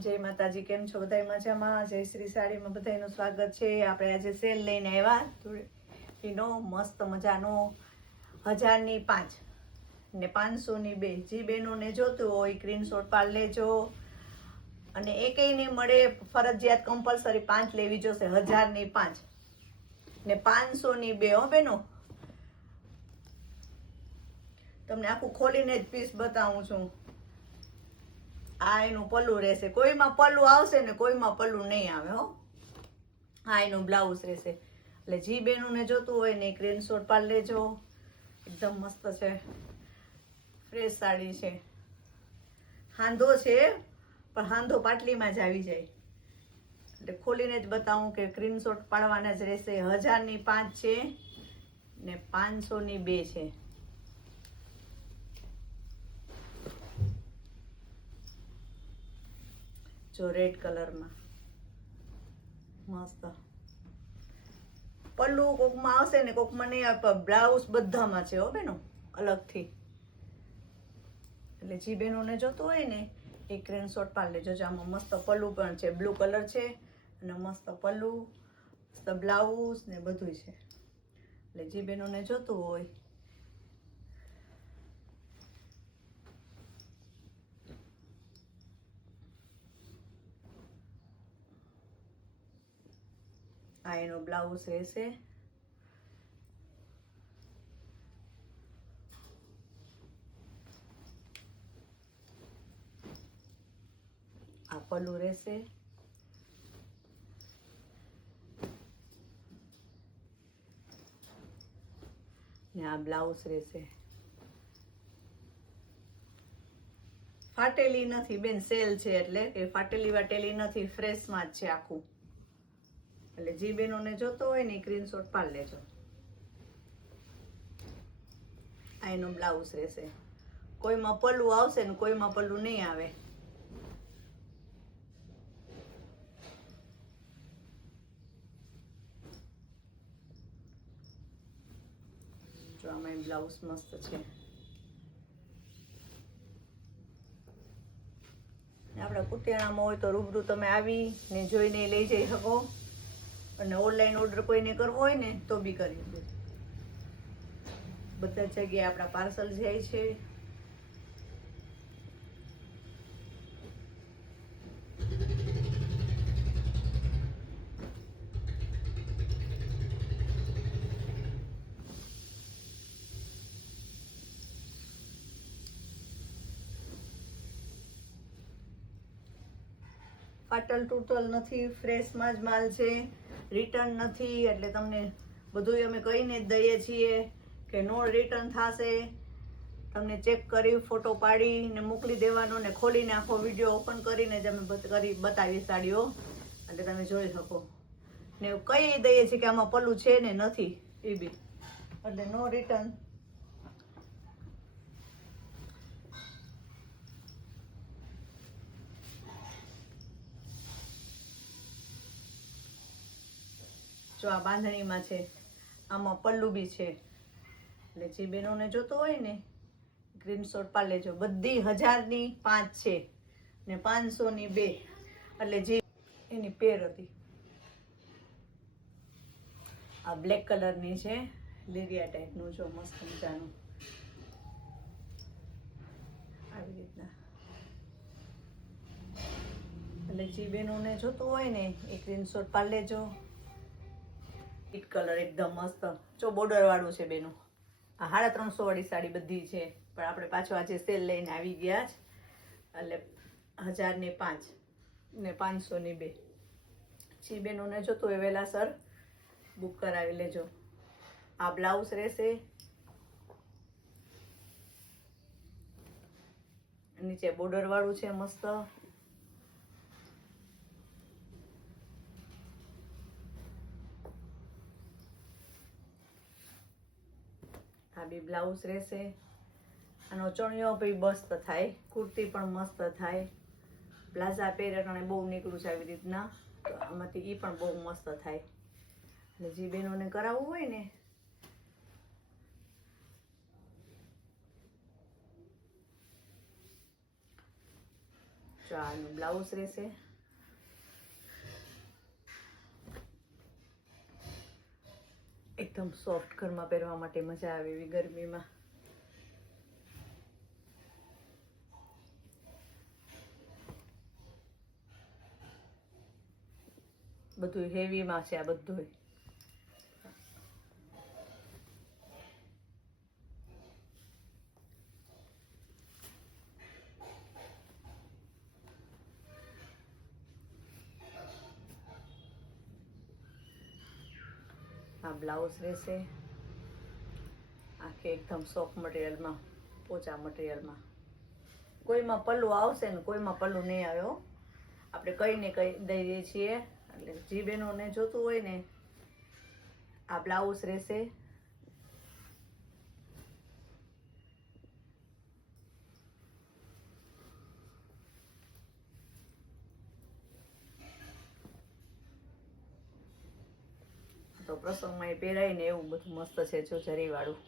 જય માતાજી. કેમ છો બધા? મજામાં? જય શ્રી સાડીમાં બધાનું સ્વાગત છે. આપણે આજે સેલ લઈને આવ્યા એનો મસ્ત મજાનો 1000ની 5 ને 500ની 2. જે બહેનોને જોતું હોય સ્ક્રીનશોટ પાડી લેજો. અને એકેય નહીં મળે, ફરજિયાત કમ્પલસરી 5 લેવી જોશે. 1000ની 5 ને 500ની 2. હો બેનો, તમને આખું ખોલીને જ પીસ બતાવું છું. આ એનું પલ્લું રહેશે. કોઈમાં પલ્લું આવશે ને કોઈમાં પલ્લું નહીં આવે. હો, આ એનું બ્લાઉઝ રહેશે. એટલે જી બેનોને જોતું હોય ને સ્ક્રીનશોટ પાડી લેજો. એકદમ મસ્ત છે, ફ્રેશ સાડી છે. હાંધો છે પણ હાંધો પાટલીમાં જ આવી જાય. એટલે ખોલીને જ બતાવું કે સ્ક્રીનશોટ પાડવાના જ રહેશે. 1000ની 5 છે ને 500ની 2 છે. જો રેડ કલરમાં મસ્ત પલ્લું કોકમાં આવશે ને કોકમાં નહીં આવે. બ્લાઉઝ બધામાં છે હો બેનો, અલગથી. એટલે જે બેનોને જોતું હોય ને એ સ્ક્રીનશોટ પાડી લેજો. આમાં મસ્ત પલ્લું પણ છે, બ્લુ કલર છે અને મસ્ત પલ્લું, મસ્ત બ્લાઉઝ ને બધું છે. એટલે જે બેનોને જોતું હોય આ એનો બ્લાઉઝ રહેશે. આ પલ્લું રહેશે. ને આ બ્લાઉઝ રહેશે. ફાટેલી નથી બેન, સેલ છે એટલે કે ફાટેલી વાટેલી નથી, ફ્રેશમાં જ છે આખું. એટલે જે બેનોને જોતો હોય ને સ્ક્રીનશોટ પાડી લેજો. આ એનો બ્લાઉઝ રહેશે. કોઈમાં પલ્લું આવશે ને કોઈમાં પલ્લું નહીં આવે. જો આમાં બ્લાઉઝ મસ્ત છે. આપણા કુટિયાણામાં હોય તો રૂબરૂ તમે આવીને જોઈને લઈ જઈ શકો. અને ઓનલાઈન ઓર્ડર કોઈને કરવો હોય ને તો બી કરી દે. બધા જગ્યાએ આપણા પાર્સલ જાય છે. ફાટલ તૂટલ નથી, ફ્રેશમાં જ માલ છે, રિટર્ન નથી. એટલે તમને બધું અમે કહીને જ દઈએ છીએ કે નો રિટર્ન થશે. તમને ચેક કરી ફોટો પાડીને મોકલી દેવાનો ને ખોલીને આખો વિડીયો ઓપન કરીને જ અમે બતાવીએ સાડીઓ. એટલે તમે જોઈ શકો ને કહી દઈએ છીએ કે આમાં પલ્લું છે ને નથી એ બી. એટલે નો રિટર્ન. જો આ બાંધણીમાં છે, આમાં પલ્લું બી છે. એટલે જે બેનોને જોતો હોય ને સ્ક્રીનશોટ પાડી લેજો. બધી 1000ની 5 છે ને 500ની 2. એટલે જે એની પેર હતી આ બ્લેક કલરની છે, લીરિયા ટાઈપનું. જો મસ્ત મજાનું આવી રીતના. એટલે જે બેનોને જોતું હોય ને એ સ્ક્રીનશોટ પાડી લેજો. વ્હાઈટ કલર એકદમ મસ્ત. જો બોર્ડર વાળું છે બેનો. આ 350 વાળી સાડી બધી છે, પણ આપણે પાછો આજે સેલ લઈને આવી ગયા જ. એટલે 1000ની 5 ને 500ની 2. જે બેનોને જોતું હોય વહેલાસર બુક કરાવી લેજો. આ બ્લાઉઝ રહેશે. નીચે બોર્ડર વાળું છે મસ્ત. આ બી બ્લાઉઝ રહેશે. આનો ચણિયો બી મસ્ત થાય, કુર્તી પણ મસ્ત થાય. પ્લાઝા પહેરે બહુ નીકળું છે આવી રીતના, તો આમાંથી એ પણ બહુ મસ્ત થાય. એટલે જે બેનોને કરાવવું હોય ને જો આનું બ્લાઉઝ રહેશે. એકદમ સોફ્ટ ઘરમાં પહેરવા માટે મજા આવે એવી ગરમીમાં. બધું હેવીમાં છે આ બધું. આ બ્લાઉઝ રહેશે આખે એકદમ સોફ્ટ મટીરિયલમાં, પોચા મટીરિયલમાં. કોઈમાં પલ્લું આવશે ને કોઈમાં પલ્લું નહીં આવે હો. આપણે કઈ ને કઈ દઈએ છીએ. એટલે જે બહેનોને જોતું હોય ને આ બ્લાઉઝ રહેશે. તો પ્રસંગમાં એ પહેરાય ને એવું બધું મસ્ત છે જો જરી વાળું.